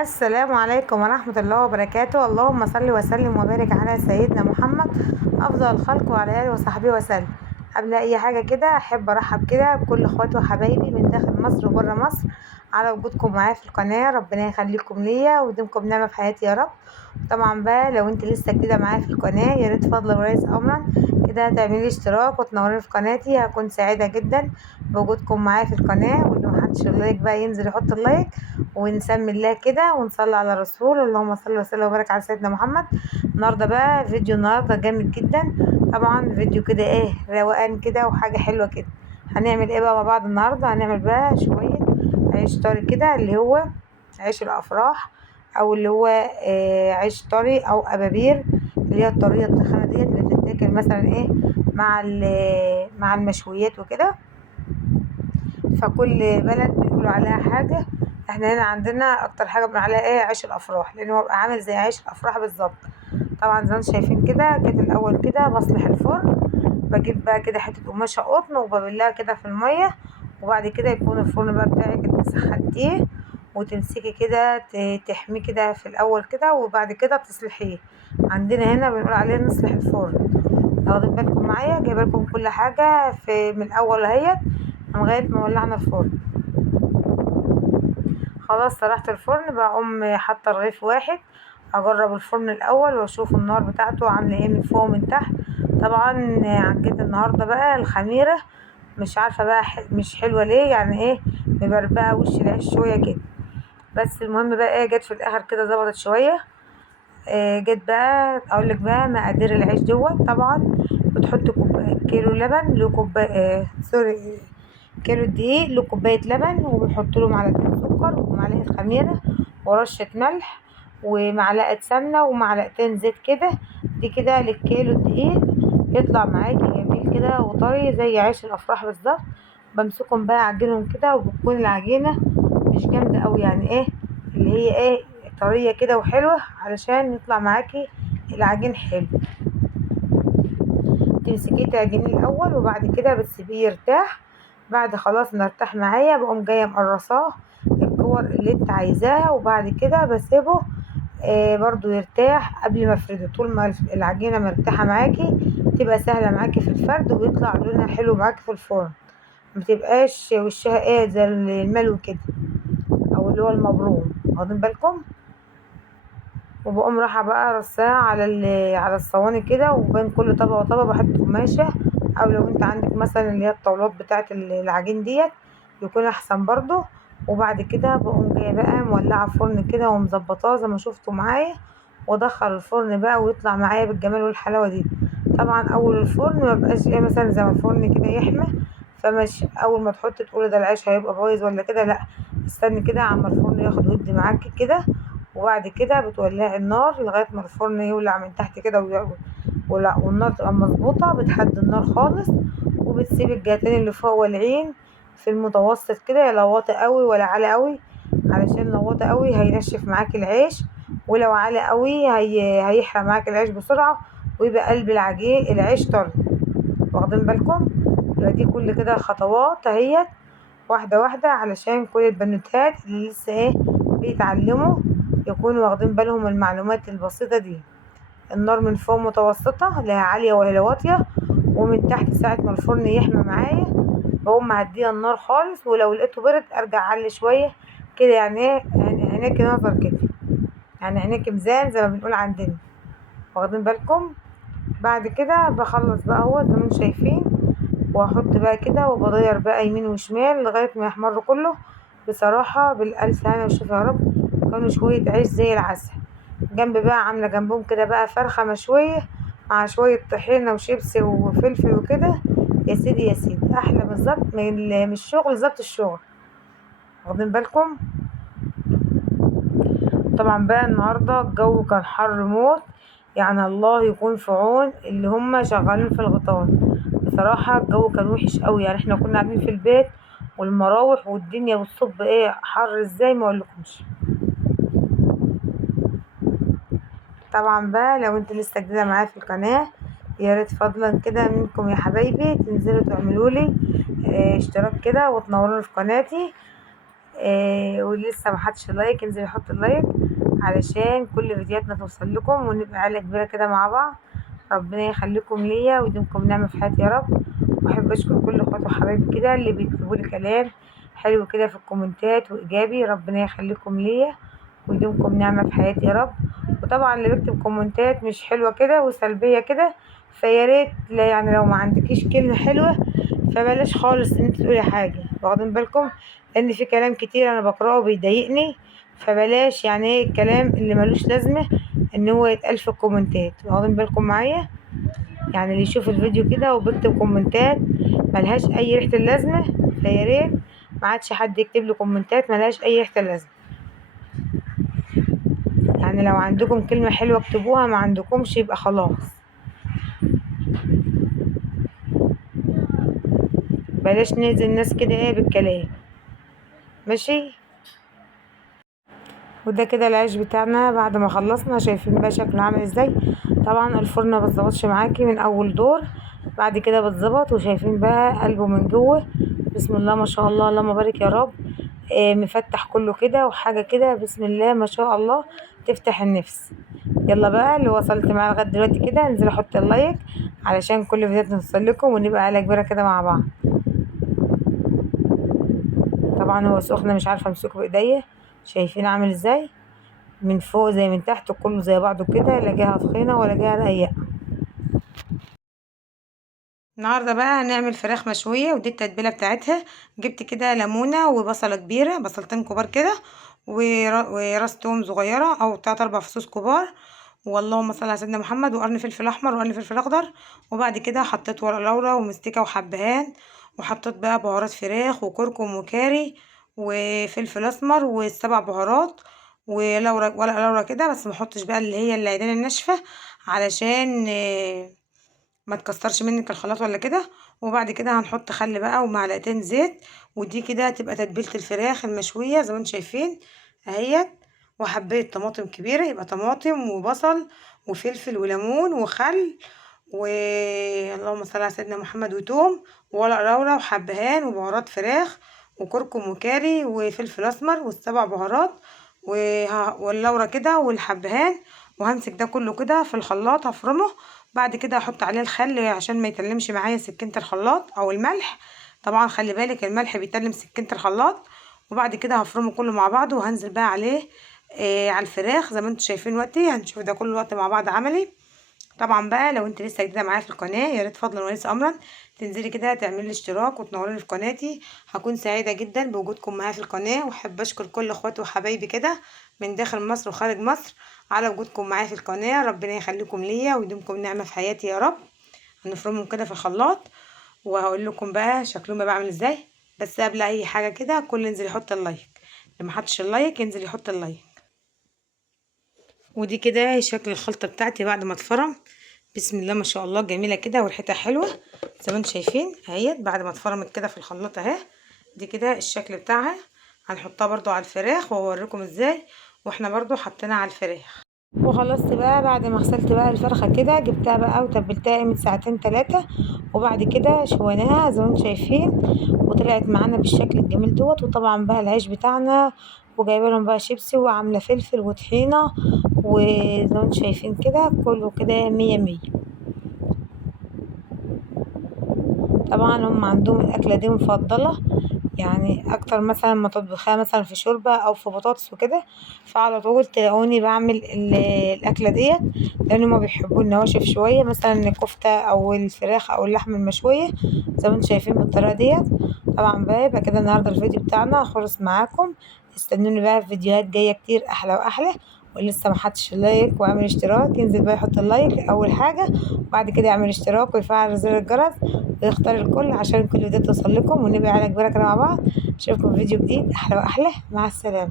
السلام عليكم ورحمة الله وبركاته. اللهم صل وسلم وبارك على سيدنا محمد أفضل الخلق وعلى آله وصحبه وسلم. قبل أي حاجة كده أحب أرحب كده بكل أخواتي وحبايبي من داخل مصر وبره مصر على وجودكم معايا في القناة. ربنا يخليكم ليا ويديمكم نعمة في حياتي يا رب. طبعا بقى لو انت لسه جديدة معايا في القناة يا ريت فضلا وليس أمرا كده تعملي اشتراك وتنوري في قناتي، هكون سعيدة جدا بوجودكم معايا في القناة. واللي محدش اللايك بقى ينزل يحط اللايك ونسمي الله كده ونصلي على الرسول. اللهم صل وسلم وبارك على سيدنا محمد. النهارده بقى فيديو النهارده جامد جدا، طبعا فيديو كده روقان كده وحاجه حلوه كده. هنعمل ايه بقى مع بعض النهارده؟ هنعمل بقى شويه عيش طري كده، اللي هو عيش الافراح، او اللي هو عيش طري او ابابير، اللي هي الطريه التخينه ديت اللي بتتاكل مثلا مع مع المشويات وكده. فكل بلد بيقولوا عليها حاجة. احنا هنا عندنا اكتر حاجة بنقول عليها عيش الافراح، لان هو بيبقى عامل زي عيش الافراح بالظبط. طبعا زي ما انتم شايفين كده، جيت الاول كده بصلح الفرن، بجيب بقى كده حتة قماشة قطن وببلها كده في المية. وبعد كده يكون الفرن بقى بتاعك انت سخنتيه، وتمسكي كده تحميه كده في الاول كده، وبعد كده تصلحيه. عندنا هنا بنقول عليه نصلح الفرن. واخدين بالكم معايا؟ جايبه لكم كل حاجه من الاول اهيت لغايه ما ولعنا الفرن. خلاص صلحت الفرن، بقوم حاطه رغيف واحد، اجرب الفرن الاول واشوف النار بتاعته عامله ايه من فوق ومن تحت. طبعا عجيت النهارده بقى الخميره، مش عارفه بقى مش حلوه ليه، يعني مبربقه وش العيش شويه كده. بس المهم بقى جت في الاخر كده ظبطت شويه. جيت بقى اقول لك بقى مقادير العيش دوت. طبعا بتحط كيلو لبن له كوبايه، سوري، كيلو دقيق له كوبايه لبن، وبنحط له معلقتين سكر ومعلقه خميره ورشه ملح ومعلقه سمنه ومعلقتين زيت كده. دي كده للكيلو الدقيق، يطلع معاكي جميل كده وطري زي عيش الافراح بالظبط. بمسكهم بقى اعجنهم كده، وبتكون العجينه مش جامده قوي، يعني اللي هي طريه كده وحلوه، علشان يطلع معاكي العجين حلو. تمسكيه تعجنيه الاول، وبعد كده بتسيبيه يرتاح. بعد خلاص ما ارتاح معايا بقوم جايه مقرصاه الكور اللي انت عايزاها، وبعد كده بسيبه برضو يرتاح قبل ما افرده. طول ما العجينه مرتاحه معاكي تبقى سهله معاكي في الفرد، ويطلع لونها حلو معاكي في الفرن، متبقاش وشها زي الملو كده، او اللي هو المبروم. واخدين بالكم؟ وبقوم رايحة بقى رصاها على الصواني كده، وبين كل طبقة وطبقة بحط قماشة، او لو انت عندك مثلا اللي هي الطاولات بتاعة العجين ديت يكون احسن برضو. وبعد كده بقوم جاية بقى مولعة فرن كده ومظبطاه زي ما شفتوا معايا، وادخل الفرن بقى ويطلع معايا بالجمال والحلاوة دي. طبعا اول الفرن مبقاش مثلا زي ما الفرن كده يحمى، فمش اول ما تحط تقولي ده العيش هيبقى بايظ ولا كده، لا، استني كده عما الفرن ياخد ودي معاكي كده. وبعد كده بتولعي النار لغاية ما الفرن يولع من تحت كده والنار تبقى مظبوطة. بتهدي النار خالص، وبتسيب الجهتين اللي فوق والعين في المتوسط كده، لا واطي قوي ولا عالي قوي، علشان لو واطي قوي هينشف معاكي العيش، ولو عالي قوي هيحرق معاكي العيش بسرعة، ويبقى قلب العيش طري. واخدين بالكم؟ يبقى دي كل كده الخطوات اهيت واحدة واحدة، علشان كل البنوتات اللي لسه بيتعلموا يكونوا واخدين بالهم من المعلومات البسيطة دي. النار من فوق متوسطة، لا عالية ولا واطية، ومن تحت ساعة ما الفرن يحمى معايا بقوم مهديه النار خالص. ولو لقيته برد ارجع اعلي شوية كده، يعني يعني عينيكي نظر كده، يعني عينيكي ميزان زي ما بنقول عندنا. واخدين بالكم؟ بعد كده بخلص بقى هو زي ما انتم شايفين، واحط بقى كده وبغير بقى يمين وشمال لغاية ما يحمر كله. بصراحة بالألف هنا وشوف يا رب، كانوا شوية عيش زي العسل. جنب بقى عاملة جنبهم كده بقى فرخة مشوية مع شوية طحينة وشيبسي وفلفل وكده. يا سيدي يا سيدي، أحلى بالظبط من الشغل، ظبط الشغل. واخدين بالكم؟ طبعا بقى النهاردة الجو كان حر موت، يعني الله يكون في عون اللي هم شغالين في الغيطان. بصراحة الجو كان وحش قوي، يعني احنا كنا قاعدين في البيت والمراوح والدنيا والصب حر ازاي ما اقولكمش. طبعا بقى لو انت لسه جديدة معايا في القناة يا ريت فضلا كده منكم يا حبايبي تنزلوا تعملوا لي اشتراك كده وتنوروني في قناتي. واللي لسه محطش لايك ينزل يحط اللايك علشان كل فيديوهاتنا توصل لكم ونبقى عيلة كبيرة كده مع بعض. ربنا يخليكم ليا ويديمكم نعمة في حياتي يا رب. واحب اشكر كل اخواتي وحبايبي كده اللي بيكتبوا لي كلام حلو كده في الكومنتات وايجابي. ربنا يخليكم ليا ويديمكم نعمة في حياتي يا رب. وطبعا اللي بيكتب كومنتات مش حلوة كده وسلبية كده فيا ريت، لا يعني لو ما عندكيش كلمة حلوة فبلاش خالص ان انت تقولي حاجة، واخدين بالكم؟ لان في كلام كتير انا بقراه بيضايقني، فبلاش يعني ايه الكلام اللي ملوش لازمة ان هو يتقال في الكومنتات، واخدين بالكم معايا؟ يعني اللي يشوف الفيديو كده وبيكتب كومنتات ملهاش اي ريحة اللازمة فيا ريت ما عادش حد يكتب لي كومنتات ملهاش اي ريحة اللازمة. يعني لو عندكم كلمة حلوة اكتبوها، ما عندكمش يبقى خلاص. بلاش نأذي الناس كده ايه بالكلام، ماشي؟ وده كده العيش بتاعنا بعد ما خلصنا، شايفين بقى شكله عامل ازاي؟ طبعا الفرن ما بتظبطش معاكي من اول دور، بعد كده بتظبط. وشايفين بقى قلبه من جوه، بسم الله ما شاء الله اللهم بارك يا رب. مفتح كله كده وحاجه كده بسم الله ما شاء الله تفتح النفس. يلا بقى اللي وصلت معايا لغايه دلوقتي كده انزل احط اللايك علشان كل فيديوهاتنا توصل لكم ونبقى عيله كبيره كده مع بعض. طبعا هو سخن مش عارفه امسكه بايديا، شايفين عامل ازاي من فوق زي من تحت كله زي بعضه كده، لا جهه تخينه ولا جهه رقيقه. النهارده بقى هنعمل فراخ مشويه ودي التتبيله بتاعتها. جبت كده ليمونه وبصله كبيره، بصلتين كبار كده، وراس توم صغيره او 3 4 فصوص كبار، واللهم صل على سيدنا محمد، وقرن فلفل احمر وقرن فلفل اخضر. وبعد كده حطيت ورق لورا ومستكه وحبهان، وحطيت بقى بهارات فراخ وكركم وكاري وفلفل اسمر والسبع بهارات ولورا ورق لورا كده، بس ما احطش بقى اللي هي العيدان الناشفه علشان ما تكسرش منك الخلاط ولا كده. وبعد كده هنحط خل بقى ومعلقتين زيت، ودي كده تبقى تتبيله الفراخ المشويه زي ما انتم شايفين اهيت. وحبايه طماطم كبيره، يبقى طماطم وبصل وفلفل وليمون وخل اللهم صل على سيدنا محمد وتوم وورق لورا وحبهان وبهارات فراخ وكركم وكاري وفلفل اسمر والسبع بهارات واللورا كده والحبهان. وهمسك ده كله كده في الخلاط هفرمه. بعد كده هحط عليه الخل عشان ما يتلمش معايا سكينة الخلاط او الملح، طبعا خلي بالك الملح بيتلم سكينة الخلاط. وبعد كده هفرمه كله مع بعضه وهنزل بقى عليه على الفراخ زي ما انتم شايفين. دلوقتي هنشوف ده كل الوقت مع بعض عملي. طبعا بقى لو انت لسه جديده معايا في القناه يا ريت فضلا وليس امرا تنزلي كده تعملي لي اشتراك وتنوريني في قناتي، هكون سعيده جدا بوجودكم معايا في القناه. واحب اشكر كل اخواتي وحبايبي كده من داخل مصر وخارج مصر على وجودكم معايا في القناه. ربنا يخليكم ليا ويديمكم نعمه في حياتي يا رب. هنفرمهم كده في الخلاط وهقول لكم بقى شكلهم بقى عامل ازاي. بس قبل اي حاجه كده كل ينزل يحط اللايك، اللي ما حطش اللايك ينزل يحط اللايك. ودي كده شكل الخلطه بتاعتي بعد ما اتفرم، بسم الله ما شاء الله جميله كده وريحتها حلوه زي ما انتم شايفين اهي بعد ما اتفرمت كده في الخلاط اهي. دي كده الشكل بتاعها، هنحطها برضو على الفراخ واوريكم ازاي واحنا برضو حطيناها على الفراخ. وخلصت بقى بعد ما غسلت بقى الفرخه كده جبتها بقى وتبلتها من ساعتين 3، وبعد كده شويناها زي ما انتم شايفين وطلعت معانا بالشكل الجميل دوت. وطبعا بقى العيش بتاعنا وجايبه لهم بقى شيبسي وعامله فلفل وطحينه وزي ما انتم شايفين كده كله كده 100 100. طبعا هم عندهم الاكله دي مفضله، يعني اكتر مثلا ما تطبخها مثلا في شوربه او في بطاطس وكده فعلى طول تلاقوني بعمل الاكله ديت، لان هما بيحبوا النواشف شويه مثلا الكفته او الفراخ او اللحمه المشويه زي ما انتم شايفين بالطريقه ديت. طبعا بقى يبقى كده النهارده الفيديو بتاعنا خلص معاكم، استنوني بقى في فيديوهات جايه كتير احلى واحلى. ولسه ما حطش لايك وعمل اشتراك ينزل بقى يحط اللايك اول حاجه، وبعد كده يعمل اشتراك ويفعل زر الجرس ويختار الكل عشان كل فيديو توصل لكم ونبقى على كبيرة كده مع بعض. اشوفكم في فيديو جديد احلى واحلى، مع السلامة.